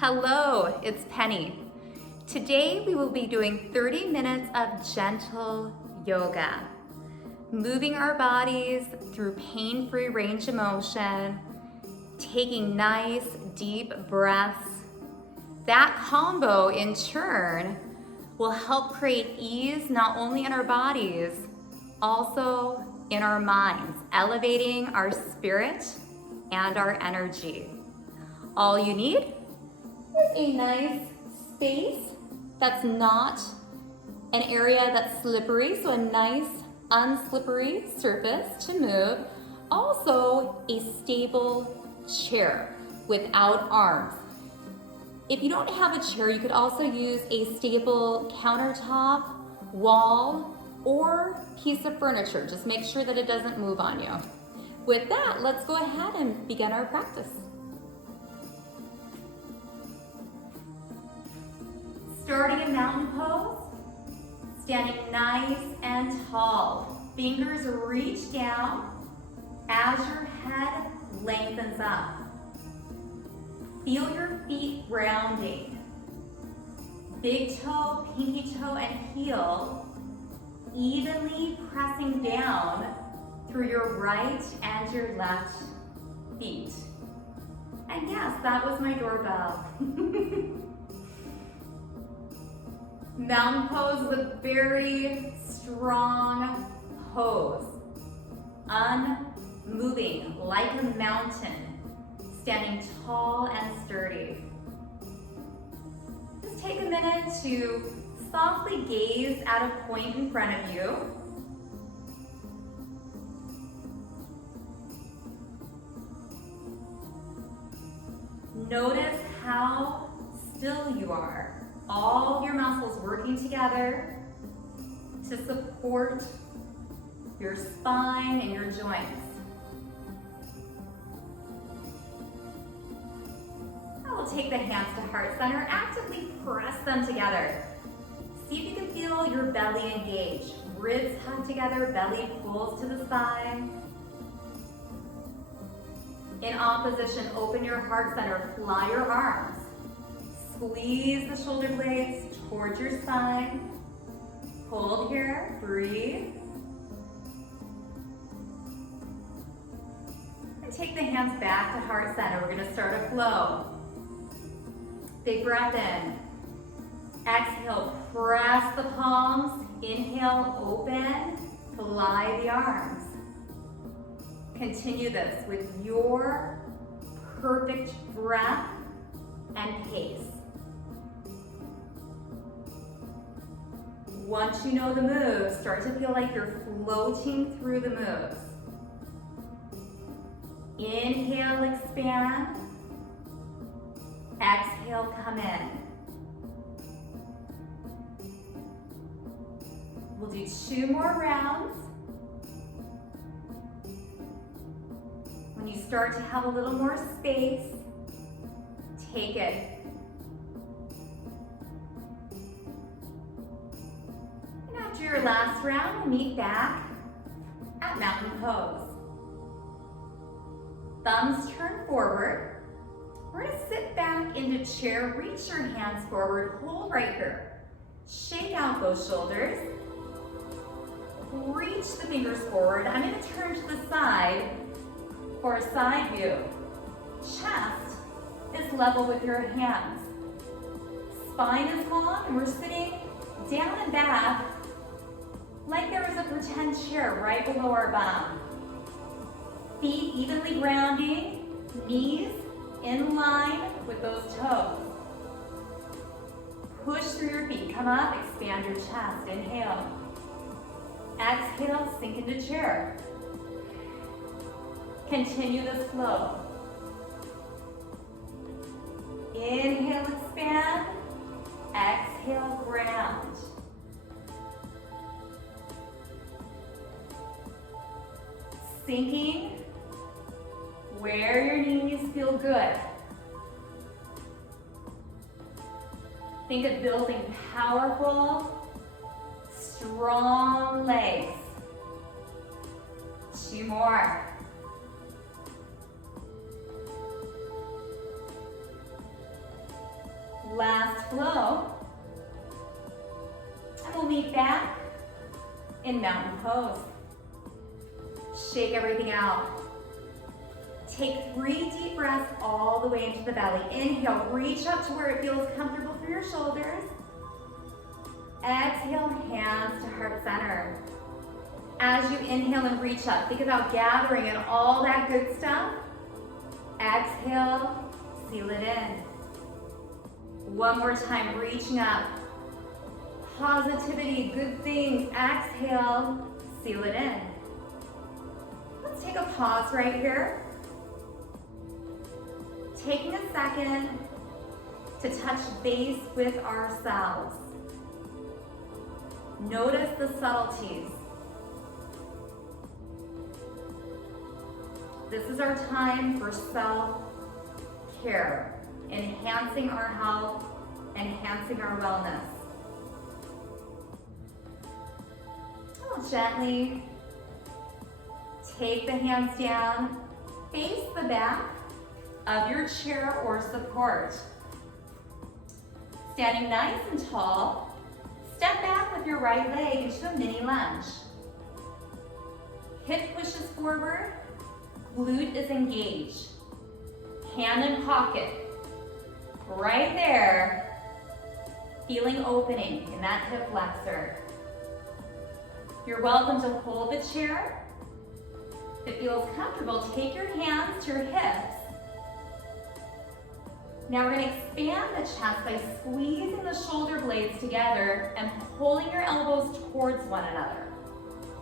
Hello, it's Penny. Today we will be doing 30 minutes of gentle yoga, moving our bodies through pain-free range of motion, taking nice deep breaths. That combo in turn will help create ease not only in our bodies, also in our minds, elevating our spirit and our energy. All you need is a nice space that's not an area that's slippery, so a nice unslippery surface to move. Also a stable chair without arms. If you don't have a chair, you could also use a stable countertop, wall, or piece of furniture. Just make sure that it doesn't move on you. With that, let's go ahead and begin our practice. Starting in mountain pose, standing nice and tall. Fingers reach down as your head lengthens up. Feel your feet grounding. Big toe, pinky toe, and heel evenly pressing down through your right and your left feet. And yes, that was my doorbell. Mountain pose is a very strong pose. Unmoving like a mountain. Standing tall and sturdy. Just take a minute to softly gaze at a point in front of you. Notice how still you are. All your muscles working together to support your spine and your joints. Take the hands to heart center, actively press them together. See if you can feel your belly engage. Ribs hug together, belly pulls to the side. In opposition, open your heart center, fly your arms. Squeeze the shoulder blades towards your spine. Hold here, breathe. And take the hands back to heart center. We're gonna start a flow. Big breath in. Exhale, press the palms. Inhale, open, fly the arms. Continue this with your perfect breath and pace. Once you know the moves, start to feel like you're floating through the moves. Inhale, expand. Exhale, come in. We'll do 2 more rounds. When you start to have a little more space, take it. And after your last round, we'll meet back at mountain pose. Thumbs turn forward. We're gonna sit back into chair, reach your hands forward, hold right here. Shake out those shoulders. Reach the fingers forward. I'm gonna turn to the side for a side view. Chest is level with your hands. Spine is long and we're sitting down and back like there was a pretend chair right below our bum. Feet evenly grounding, knees in line with those toes. Push through your feet, come up, expand your chest, inhale. Exhale, sink into chair. Continue this flow. Inhale, expand. Exhale, ground. Sinking where your knees feel good. Think of building powerful, strong legs. 2 more. Last flow. And we'll meet back in mountain pose. Shake everything out. Take 3 deep breaths all the way into the belly. Inhale, reach up to where it feels comfortable through your shoulders. Exhale, hands to heart center. As you inhale and reach up, think about gathering in all that good stuff. Exhale, seal it in. One more time, reaching up. Positivity, good things. Exhale, seal it in. Let's take a pause right here. Taking a second to touch base with ourselves. Notice the subtleties. This is our time for self-care, enhancing our health, enhancing our wellness. I'll gently take the hands down, face the back of your chair or support. Standing nice and tall, step back with your right leg into a mini lunge. Hip pushes forward, glute is engaged. Hand in pocket, right there, feeling opening in that hip flexor. You're welcome to hold the chair. If it feels comfortable, take your hands to your hips. Now we're going to expand the chest by squeezing the shoulder blades together and pulling your elbows towards one another.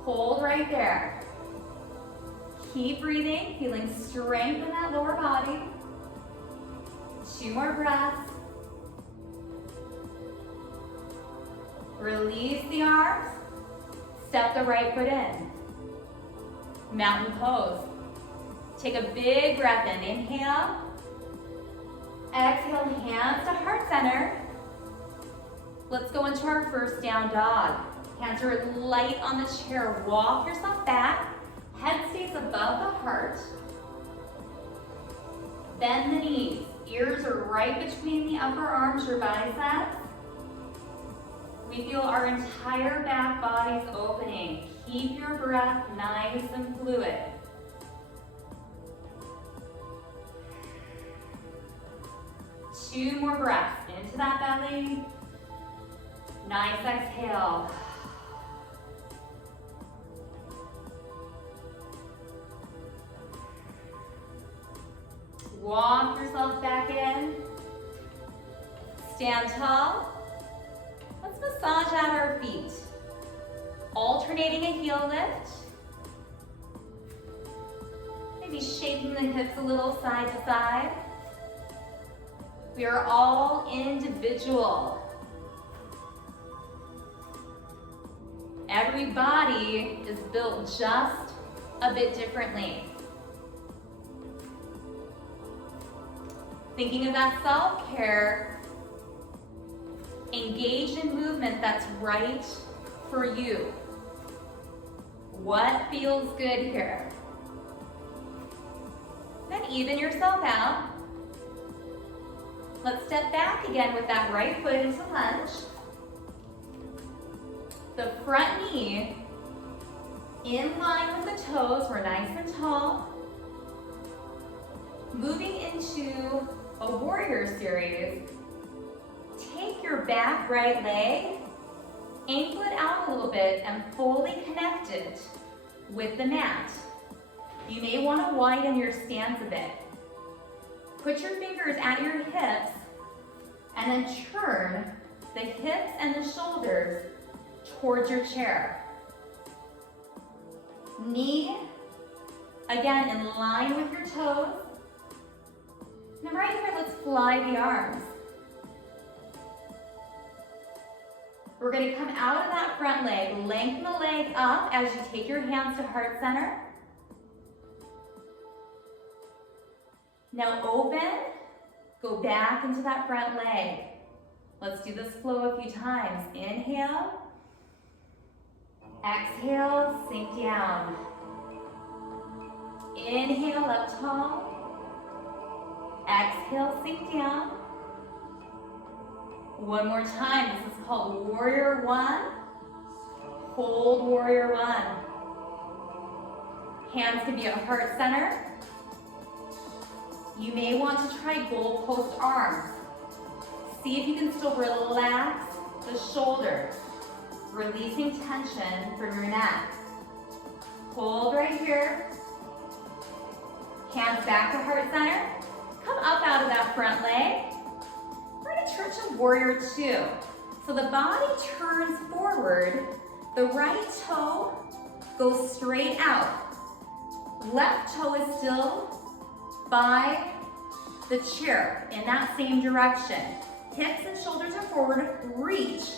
Hold right there. Keep breathing, feeling strength in that lower body. 2 more breaths. Release the arms. Step the right foot in. Mountain pose. Take a big breath in. Inhale. Exhale, hands to heart center. Let's go into our first down dog. Hands are light on the chair. Walk yourself back. Head stays above the heart. Bend the knees. Ears are right between the upper arms, your biceps. We feel our entire back body's opening. Keep your breath nice and fluid. Two more breaths into that belly. Nice exhale. Walk yourself back in. Stand tall. Let's massage out our feet. Alternating a heel lift. Maybe shaking the hips a little side to side. We are all individual. Every body is built just a bit differently. Thinking of that self-care, engage in movement that's right for you. What feels good here? Then even yourself out. Let's step back again with that right foot into lunge. The front knee in line with the toes. We're nice and tall. Moving into a warrior series. Take your back right leg, ankle it out a little bit, and fully connect it with the mat. You may want to widen your stance a bit. Put your fingers at your hips and then turn the hips and the shoulders towards your chair. Knee, again, in line with your toes. Now right here, let's fly the arms. We're going to come out of that front leg, lengthen the leg up as you take your hands to heart center. Now open, go back into that front leg. Let's do this flow a few times. Inhale, exhale, sink down. Inhale, up tall. Exhale, sink down. One more time. This is called Warrior One. Hold Warrior One. Hands can be at heart center. You may want to try goalpost arms. See if you can still relax the shoulders, releasing tension from your neck. Hold right here. Hands back to heart center. Come up out of that front leg. We're going to turn to Warrior Two. So the body turns forward. The right toe goes straight out. Left toe is still by the chair in that same direction. Hips and shoulders are forward, reach.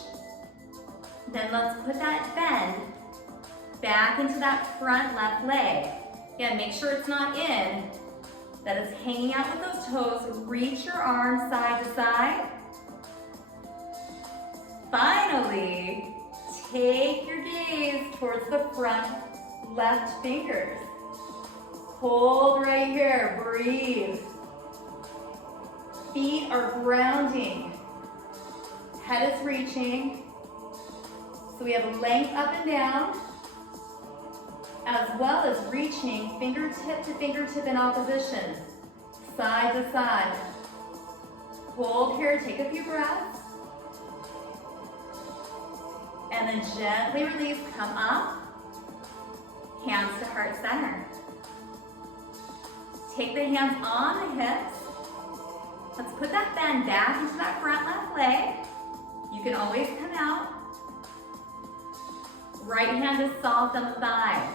Then let's put that bend back into that front left leg. Again, make sure it's not in, that it's hanging out with those toes. Reach your arms side to side. Finally, take your gaze towards the front left fingers. Hold right here, breathe. Feet are grounding. Head is reaching. So we have length up and down, as well as reaching fingertip to fingertip in opposition, side to side. Hold here, take a few breaths. And then gently release, come up. Hands to heart center. Take the hands on the hips. Let's put that bend back into that front left leg. You can always come out. Right hand is soft on the thigh.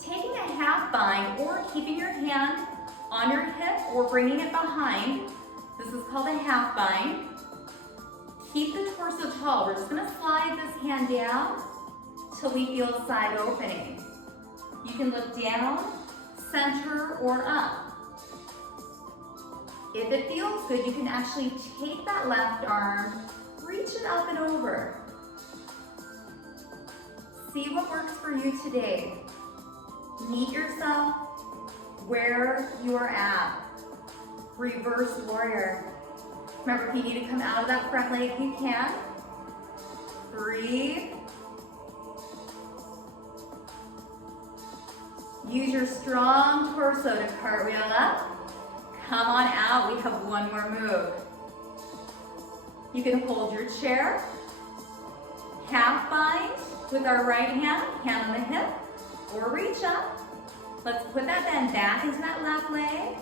Taking a half bind or keeping your hand on your hip or bringing it behind. This is called a half bind. Keep the torso tall. We're just going to slide this hand down till we feel side opening. You can look down, center, or up. If it feels good, you can actually take that left arm, reach it up and over. See what works for you today. Meet yourself where you're at. Reverse warrior. Remember, if you need to come out of that front leg, you can. Breathe. Use your strong torso to cartwheel up. Come on out, we have one more move. You can hold your chair. Half bind with our right hand, hand on the hip, or reach up. Let's put that bend back into that left leg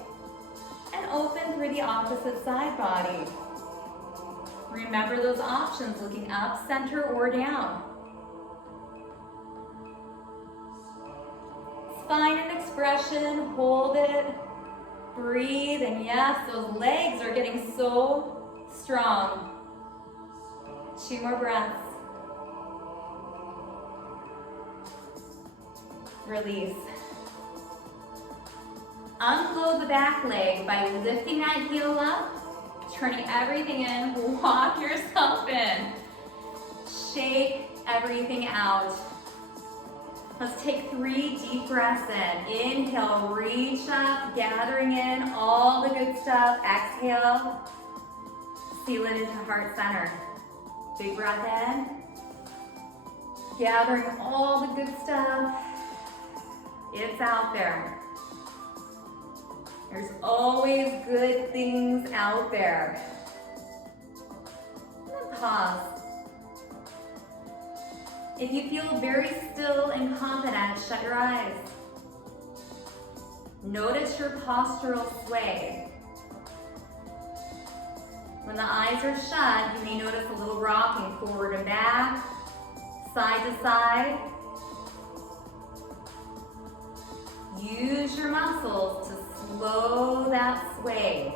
and open through the opposite side body. Remember those options, looking up, center, or down. Spine and expression, hold it, breathe, and yes, those legs are getting so strong. 2 more breaths. Release. Unload the back leg by lifting that heel up, turning everything in, walk yourself in. Shake everything out. Let's take 3 deep breaths in. Inhale, reach up, gathering in all the good stuff. Exhale, seal it into heart center. Big breath in. Gathering all the good stuff. It's out there. There's always good things out there. And then pause. If you feel very still and confident, shut your eyes. Notice your postural sway. When the eyes are shut, you may notice a little rocking forward and back, side to side. Use your muscles to slow that sway.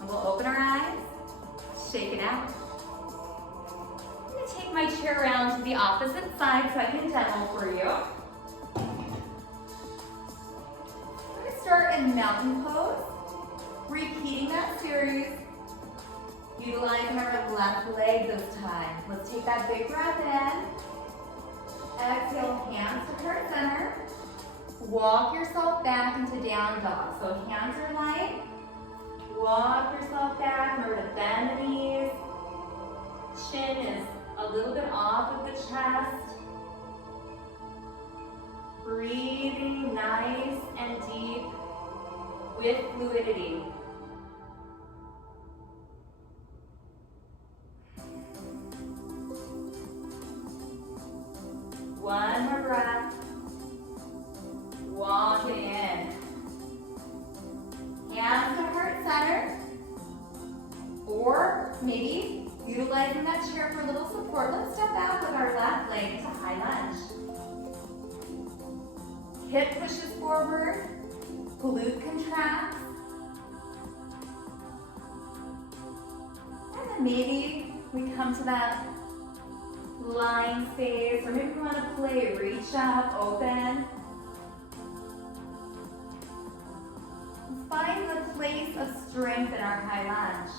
And we'll open our eyes, shake it out. I'm going to take my chair around to the opposite side so I can demo for you. I'm going to start in mountain pose, repeating that series, utilizing our left leg this time. Let's take that big breath in. Exhale, hands to heart center. Walk yourself back into down dog. So hands are light. Walk yourself back. Remember to bend the knees. Chin is a little bit off of the chest. Breathing nice and deep with fluidity. One more breath. Walk it in. Hands to heart center. Or maybe utilizing that chair for a little support. Let's step back with our left leg to high lunge. Hip pushes forward. Glute contracts. And then maybe we come to that lying phase, or maybe we want to play reach up, open. Find the place of strength in our high lunge.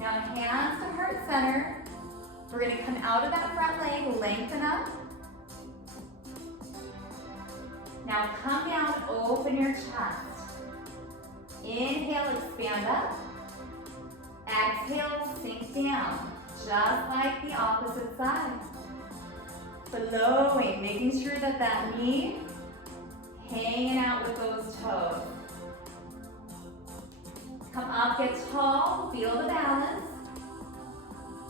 Now hands to heart center. We're going to come out of that front leg, lengthen up. Now come down, open your chest. Inhale, expand up. Exhale, sink down. Just like the opposite side. Flowing, making sure that that knee hanging out with those toes. Come up, get tall, feel the balance.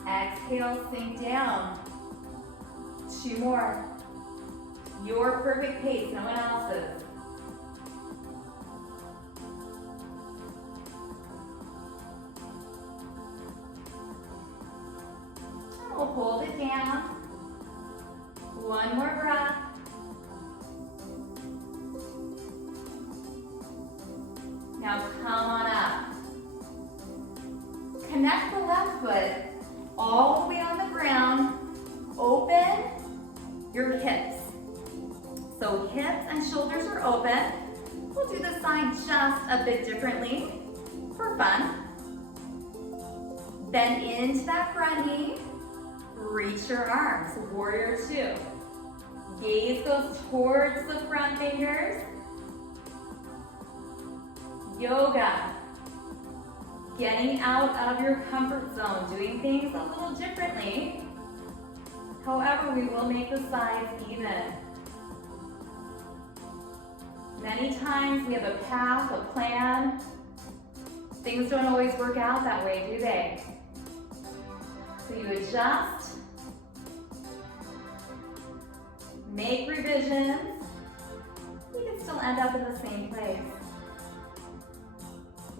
Exhale, sink down. 2 more. Your perfect pace, no one else's. We'll hold it down. 1 more breath. Now come on up. Connect the left foot all the way on the ground. Open your hips. So hips and shoulders are open. We'll do the side just a bit differently for fun. Bend into that front knee. Reach your arms, warrior 2. Gaze goes towards the front fingers. Yoga. Getting out of your comfort zone, doing things a little differently. However, we will make the sides even. Many times we have a path, a plan. Things don't always work out that way, do they? So you adjust, make revisions, you can still end up in the same place.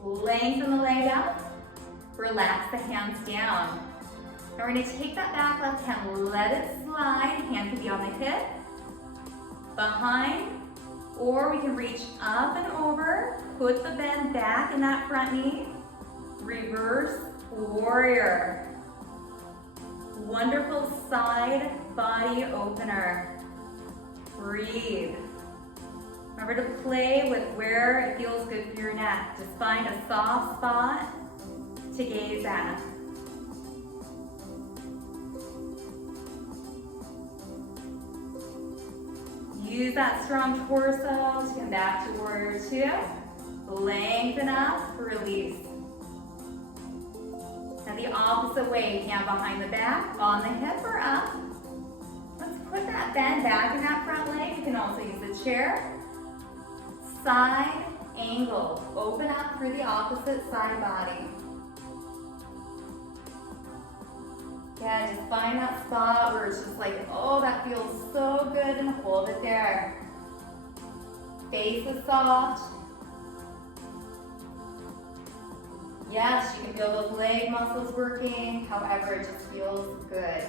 Lengthen the leg up, relax the hands down. Now we're going to take that back left hand, let it slide, hand can be on the hip, behind, or we can reach up and over, put the bend back in that front knee, reverse warrior. Wonderful side body opener. Breathe. Remember to play with where it feels good for your neck. Just find a soft spot to gaze at. Use that strong torso to come back to warrior 2. Lengthen up, release. Now the opposite way, hand behind the back, on the hip or up. Let's put that bend back in that front leg. You can also use the chair. Side angle, open up through the opposite side body. Yeah, just find that spot where it's just like, oh, that feels so good, and hold it there. Face is soft. Yes, you can feel those leg muscles working, however, it just feels good.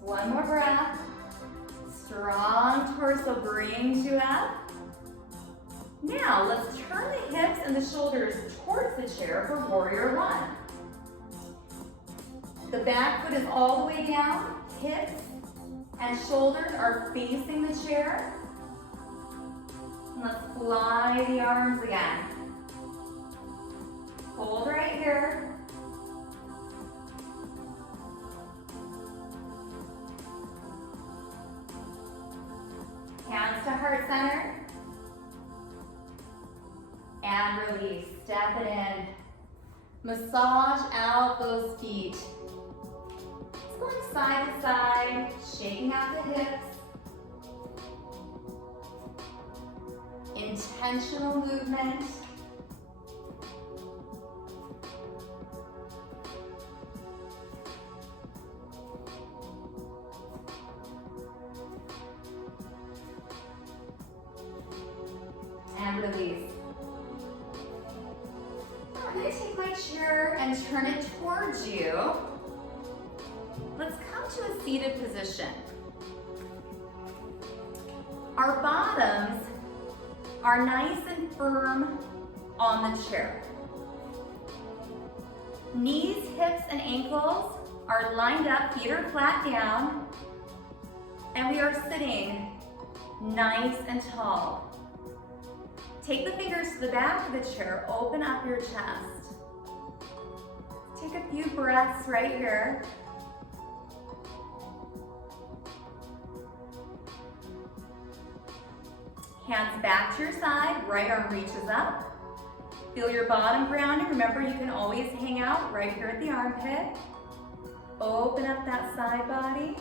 One more breath. Strong torso brings you up. Now, let's turn the hips and the shoulders towards the chair for warrior 1. The back foot is all the way down. Hips and shoulders are facing the chair. Let's fly the arms again. Hold right here. breath it in. Massage out those feet. Just going side to side, shaking out the hips. Intentional movement. And release. I'm going to take my chair and turn it towards you. Let's come to a seated position. Our bottoms are nice and firm on the chair. Knees, hips, and ankles are lined up, feet are flat down, and we are sitting nice and tall. Take the fingers to the back of the chair, open up your chest. Take a few breaths right here. Hands back to your side, right arm reaches up. Feel your bottom grounded. Remember, you can always hang out right here at the armpit. Open up that side body.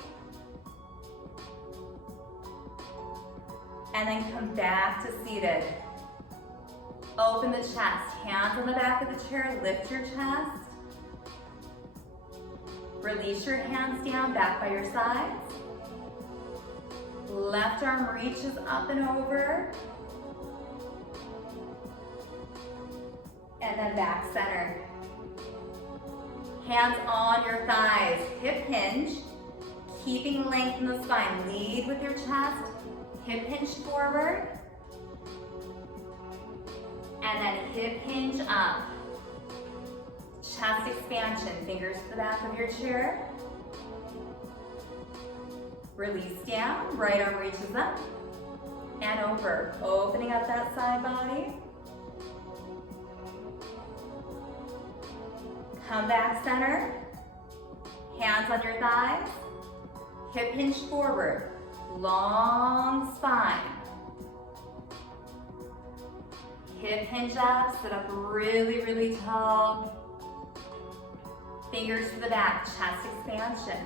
And then come back to seated. Open the chest, hands on the back of the chair, lift your chest. Release your hands down, back by your sides. Left arm reaches up and over. And then back center. Hands on your thighs, hip hinge, keeping length in the spine. Lead with your chest, hip hinge forward. And then hip hinge up. Chest expansion, fingers to the back of your chair. Release down, right arm reaches up and over. Opening up that side body. Come back center. Hands on your thighs. Hip hinge forward. Long spine. Hip hinge up, sit up really, really tall. Fingers to the back, chest expansion.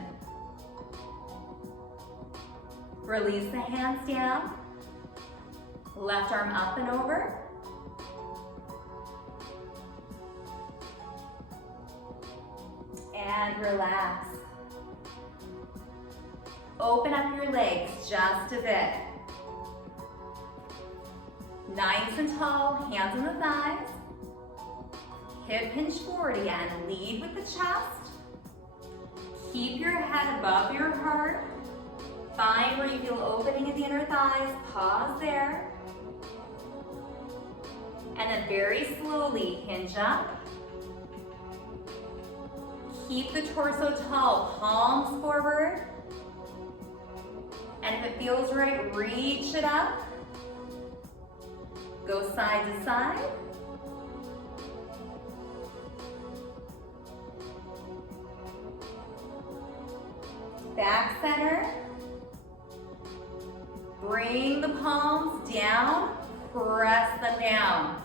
Release the hands down. Left arm up and over. And relax. Open up your legs just a bit. Nice and tall, hands on the thighs. Hip hinge forward again. Lead with the chest. Keep your head above your heart. Find where you feel opening in the inner thighs. Pause there. And then very slowly hinge up. Keep the torso tall, palms forward. And if it feels right, reach it up. Go side to side. Back center. Bring the palms down, press them down.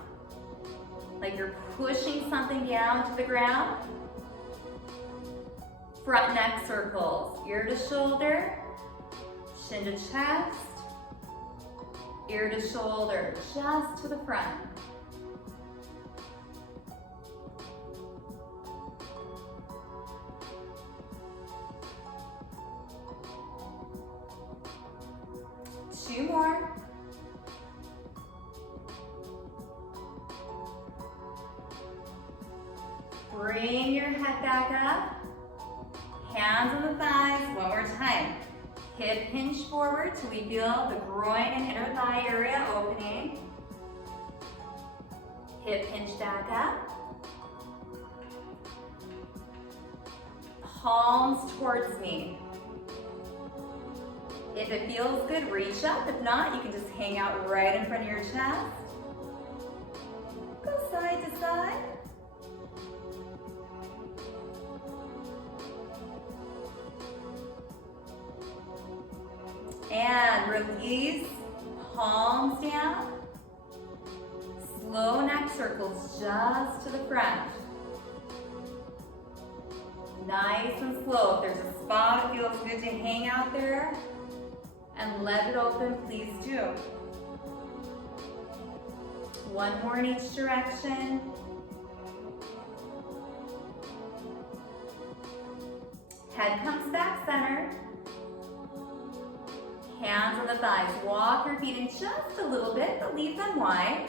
Like you're pushing something down to the ground. Front neck circles, ear to shoulder, chin to chest, ear to shoulder, just to the front. Two more. Bring your head back up. Hands on the thighs, one more time. Hip hinge forward till we feel the groin and inner thigh area opening. Hip hinge back up. Palms towards me. If it feels good, reach up. If not, you can just hang out right in front of your chest. Go side to side. And release, palms down. slow neck circles just to the front. Nice and slow. If there's a spot it feels good to hang out there and let it open, please do. One more in each direction. Head comes back center. Hands on the thighs. Walk your feet in just a little bit, but leave them wide.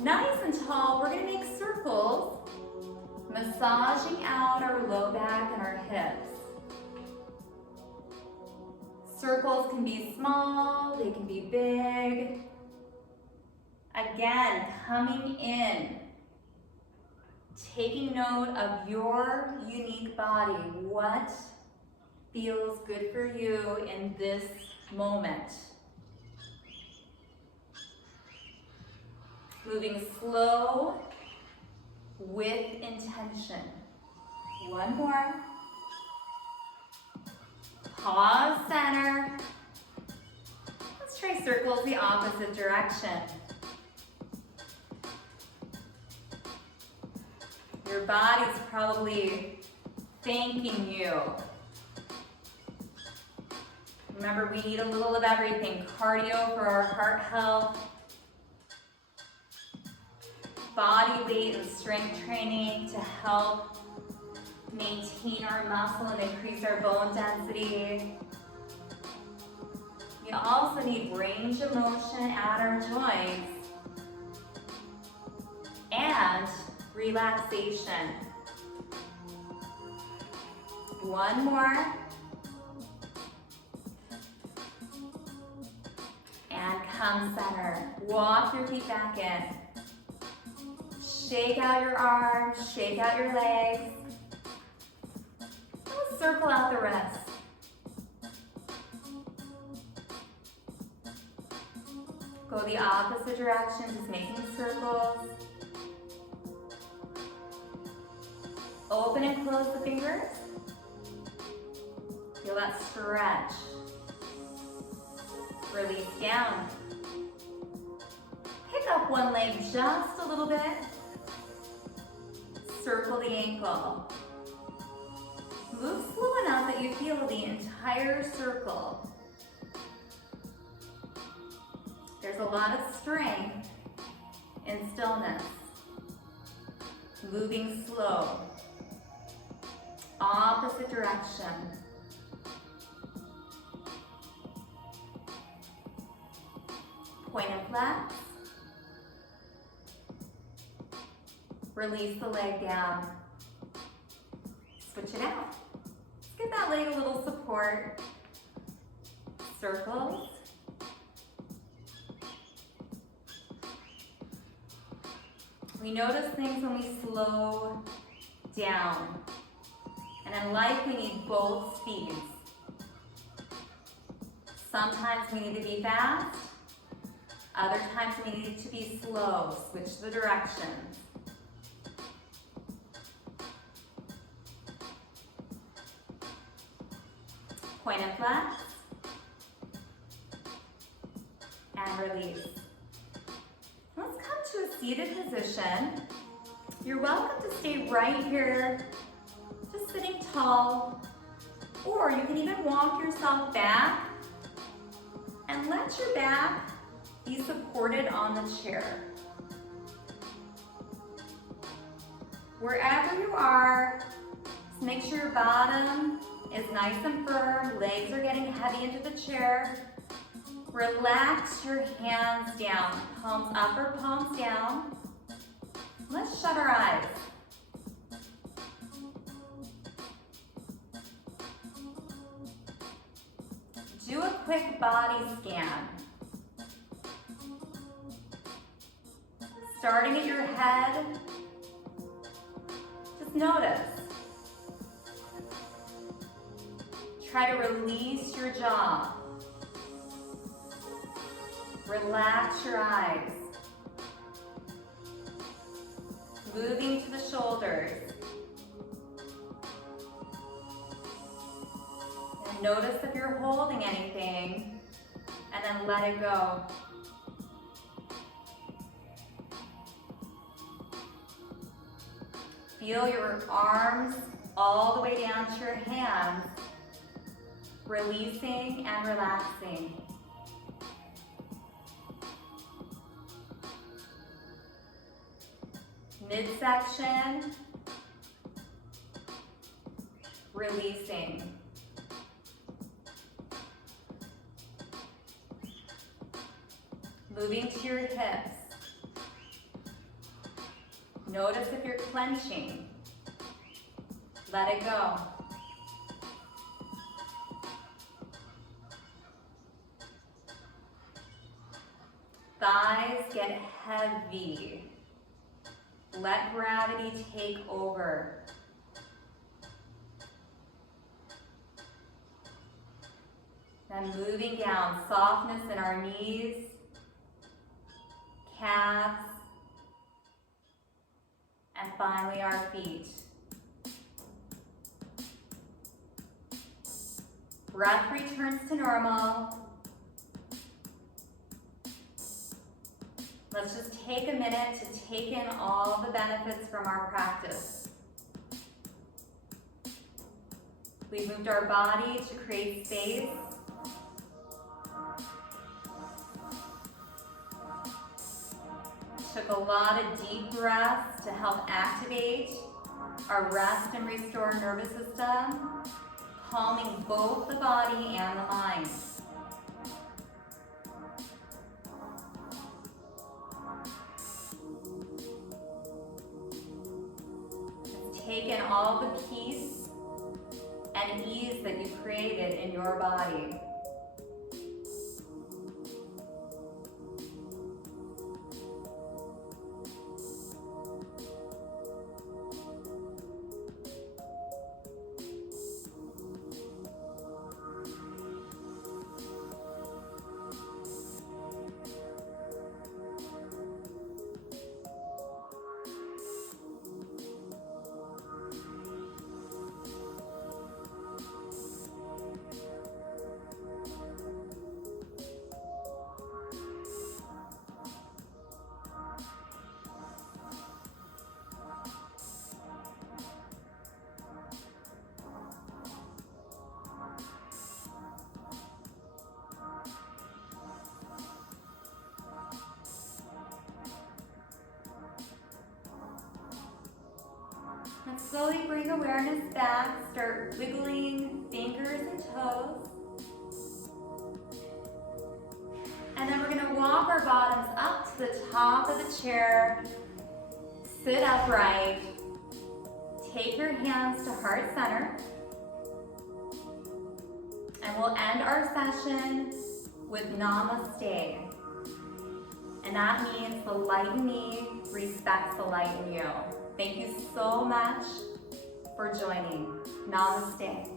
Nice and tall. We're going to make circles, massaging out our low back and our hips. Circles can be small, they can be big. Again, coming in, taking note of your unique body. What feels good for you in this moment? Moving slow with intention. One more. Pause center. Let's try circles the opposite direction. Your body's probably thanking you. Remember, we need a little of everything. Cardio for our heart health, body weight and strength training to help maintain our muscle and increase our bone density. We also need range of motion at our joints and relaxation. One more. And come center. Walk your feet back in. Shake out your arms, shake out your legs. Let's circle out the rest. Go the opposite direction, just making circles. Open and close the fingers. Feel that stretch. Release down. Pick up one leg just a little bit. Circle the ankle. Move slow enough that you feel the entire circle. There's a lot of strength in stillness. Moving slow. Opposite direction. Point and flex. Release the leg down. Switch it out. Let's give that leg a little support. Circles. We notice things when we slow down. And in life, we need both speeds. Sometimes we need to be fast. Other times we need to be slow. Switch the directions. Point and flex. And release. Let's come to a seated position. You're welcome to stay right here, just sitting tall, or you can even walk yourself back and let your back be supported on the chair. Wherever you are, just make sure your bottom is nice and firm, legs are getting heavy into the chair. Relax your hands down, palms up or palms down. Let's shut our eyes. Do a quick body scan. Starting at your head, just notice. Try to release your jaw. Relax your eyes. Moving to the shoulders. And notice if you're holding anything, and then let it go. feel your arms all the way down to your hands, releasing and relaxing. Midsection, releasing. Moving to your hips. Notice if you're clenching. Let it go. Thighs get heavy. Let gravity take over. Then moving down, softness in our knees, calves, and finally our feet. Breath returns to normal. Let's just take a minute to take in all the benefits from our practice. We've moved our body to create space. Took a lot of deep breaths to help activate our rest and restore nervous system, calming both the body and the mind. Take in all the peace and ease that you created in your body. And slowly bring awareness back. Start wiggling fingers and toes. And then we're going to walk our bottoms up to the top of the chair. Sit upright. Take your hands to heart center. And we'll end our session with namaste. And that means the light in me respects the light in you. Thank you so much for joining. Namaste.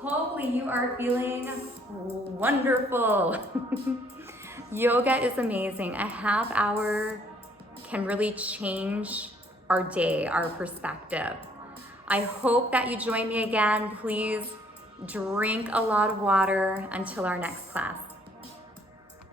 Hopefully you are feeling wonderful. Yoga is amazing. A half hour can really change our day, our perspective. I hope that you join me again. Please drink a lot of water until our next class.